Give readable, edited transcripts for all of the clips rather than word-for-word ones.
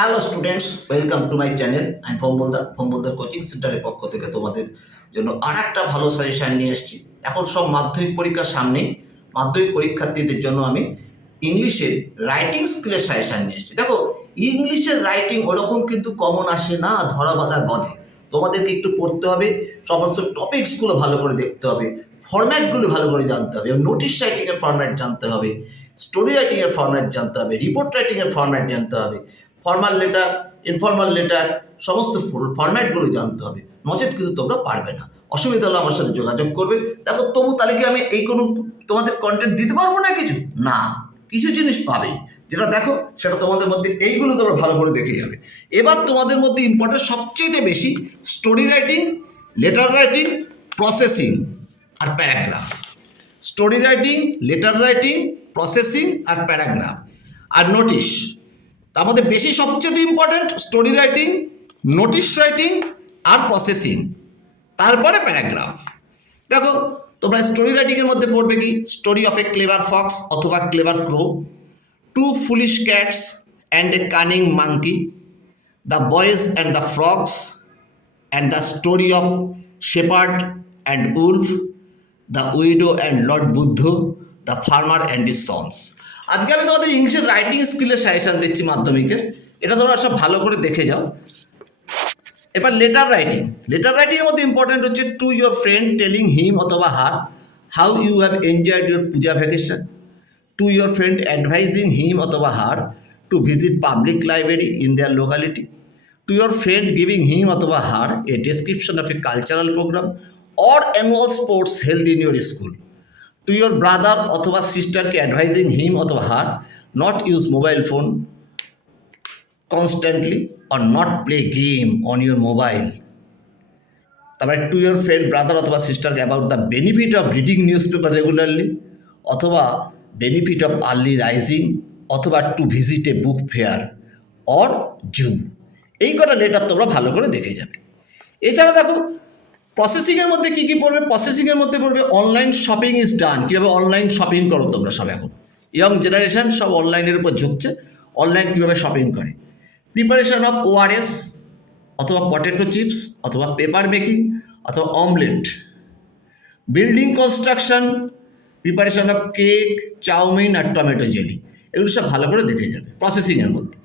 Hello students, welcome to my channel. আমি ফোমবলদার coaching সেন্টারের পক্ষ থেকে তোমাদের জন্য আর একটা ভালো সাজেশান নিয়ে এসেছি। এখন সব মাধ্যমিক পরীক্ষার সামনে, মাধ্যমিক পরীক্ষার্থীদের জন্য আমি ইংলিশের রাইটিং স্কিলের সাজেশান নিয়ে এসেছি। দেখো, ইংলিশের রাইটিং ওরকম কিন্তু কমন আসে না ধরা বাঁধা গদে। তোমাদেরকে একটু পড়তে হবে, সমস্ত টপিকসগুলো ভালো করে দেখতে হবে, ফরম্যাটগুলো ভালো করে জানতে হবে, নোটিশ রাইটিংয়ের ফরম্যাট জানতে হবে, স্টোরি রাইটিংয়ের ফরম্যাট জানতে হবে, রিপোর্ট রাইটিংয়ের ফরম্যাট জানতে হবে, ফর্মাল লেটার, ইনফর্মাল লেটার, সমস্ত ফরম্যাটগুলো জানতে হবে। নচেত কিন্তু তোমরা পারবে না। অসুবিধা হলে আমার সাথে যোগাযোগ করবে। দেখো, তবু তাহলে কি আমি এই কোনো তোমাদের কন্টেন্ট দিতে পারবো না? না, কিছু জিনিস পাবেই। যেটা দেখো সেটা তোমাদের মধ্যে এইগুলো তোমরা ভালো করে দেখে যাবে। এবার তোমাদের মধ্যে ইম্পর্টেন্ট সবচেয়ে বেশি story writing, letter writing, processing আর paragraph. Story writing, letter writing, processing আর প্যারাগ্রাফ আর নোটিশ। তার মধ্যে বেশি সবচেয়ে important story writing, notice writing আর প্রসেসিং, তারপরে প্যারাগ্রাফ। দেখো, তোমরা স্টোরি রাইটিংয়ের মধ্যে পড়বে কি? Story of a clever fox অথবা clever crow, two foolish cats and a cunning monkey, the boys and the frogs and the story of shepherd and wolf, the widow and Lord Buddha, the farmer and his sons. আজকে আমি তোমাদের ইংলিশের writing স্কিলের suggestion দিচ্ছি মাধ্যমিকের। এটা তোমরা সব ভালো করে দেখে যাও। এবার লেটার রাইটিং। লেটার রাইটিংয়ের মধ্যে ইম্পর্টেন্ট হচ্ছে to your friend telling him অথবা her how you have enjoyed your puja vacation, to your friend advising him অথবা her to visit public library in their locality, to your friend giving him অথবা her a description of a cultural programme or annual sports held in your school, to your brother অথবা সিস্টারকে advising him অথবা her not use mobile phone constantly or not play game on your mobile. তারপরে to your friend brother অথবা সিস্টারকে about the benefit of reading newspaper regularly অথবা benefit of early rising অথবা to visit a book fair or zoo। এই কটা letter তোমরা ভালো করে দেখে যাবে। এছাড়া দেখো, প্রসেসিংয়ের মধ্যে কী কী পড়বে? প্রসেসিংয়ের মধ্যে পড়বে অনলাইন শপিং ইজ ডান। কীভাবে অনলাইন শপিং করো তোমরা সব? এখন ইয়ং জেনারেশন সব অনলাইনের উপর ঝুঁকছে। অনলাইন কীভাবে শপিং করে, প্রিপারেশন অফ ওআরএস অথবা পটেটো চিপস অথবা পেপার মেকিং অথবা omelette, building construction, preparation of cake, chow mein আর টমেটো জেলি। এগুলো সব ভালো করে দেখে যাবে প্রসেসিংয়ের মধ্যে।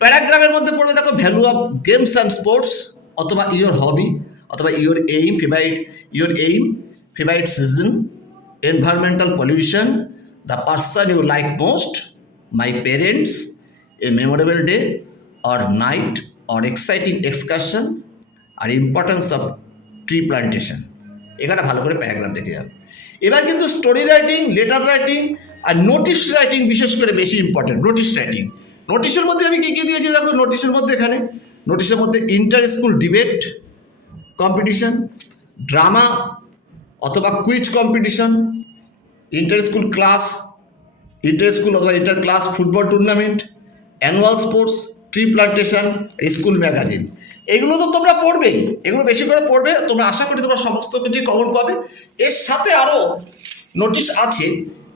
প্যারাগ্রাফের মধ্যে পড়বে দেখো value of games and sports অথবা ইয়োর হবি অথবা your aim, favourite season, environmental pollution, the person you like most, my parents, a memorable day or night or exciting excursion আর ইম্পর্টেন্স অফ ট্রি প্লান্টেশন। এখানে ভালো করে paragraph দেখে যাবে। এবার কিন্তু স্টোরি রাইটিং, লেটার রাইটিং আর নোটিশ রাইটিং বিশেষ করে বেশি ইম্পর্টেন্ট। নোটিশ রাইটিং, নোটিশের মধ্যে আমি কী কী দিয়েছি দেখো। নোটিশের মধ্যে নোটিশের মধ্যে inter school debate competition, drama অথবা কুইজ কম্পিটিশন, ইন্টার স্কুল অথবা inter class football tournament, annual sports, tree plantation, school magazine. এগুলো তো তোমরা পড়বেই, এগুলো বেশি করে পড়বে। তোমরা আশা করি তোমরা সমস্ত কিছুই কমন পাবে। এর সাথে আরও নোটিশ আছে,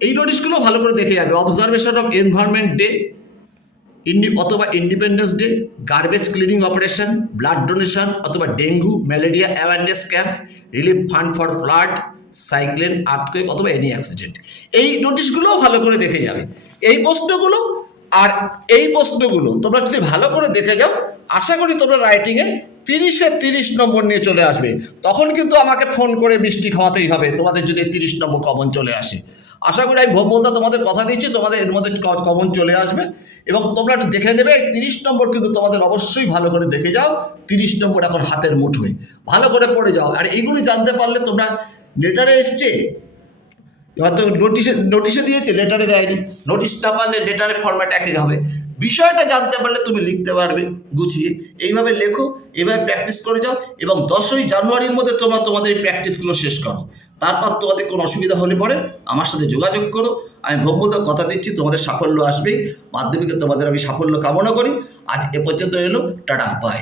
এই নোটিশগুলো ভালো করে দেখে যাবে। অবজারভেশন অফ এনভায়রনমেন্ট ডে অথবা independence day, garbage cleaning operation, blood donation অথবা dengue malaria awareness camp, relief fund for flood, cyclone, earthquake অথবা এনি অ্যাক্সিডেন্ট। এই নোটিশগুলোও ভালো করে দেখে যাবে। এই প্রশ্নগুলো তোমরা যদি ভালো করে দেখে যাও, আশা করি তোমরা রাইটিংয়ে 30-এ 30 নম্বর নিয়ে চলে আসবে। তখন কিন্তু আমাকে ফোন করে মিষ্টি খাওয়াতেই হবে তোমাদের যদি 30 নম্বর কমন চলে আসে। আশা করি আমি ভোমবলদা তোমাদের কথা দিচ্ছি, তোমাদের এর মধ্যে কমন চলে আসবে। এবং তোমরা একটু দেখে নেবে 30 নম্বর কিন্তু তোমাদের অবশ্যই ভালো করে দেখে যাও। 30 নম্বর এখন হাতের মুঠোয়, ভালো করে পড়ে যাও। আর এইগুলি জানতে পারলে তোমরা লেটারে এসছে, হয়তো নোটিশে দিয়েছে, লেটারে দেয়নি। নোটিশ না পারলে লেটারের ফরম্যাট একই হবে। বিষয়টা জানতে পারলে তুমি লিখতে পারবে গুছিয়ে। এইভাবে লেখো, এইভাবে প্র্যাকটিস করে যাও এবং 10ই জানুয়ারির মধ্যে তোমরা তোমাদের এই প্র্যাকটিসগুলো শেষ করো। তারপর তোমাদের কোনো অসুবিধা হলে পরে আমার সাথে যোগাযোগ করো। আমি ভোমবলদার কথা দিচ্ছি, তোমাদের সাফল্য আসবেই। মাধ্যমিকে তোমাদের আমি সাফল্য কামনা করি। আজ এ পর্যন্ত এলো, টাটা, বাই।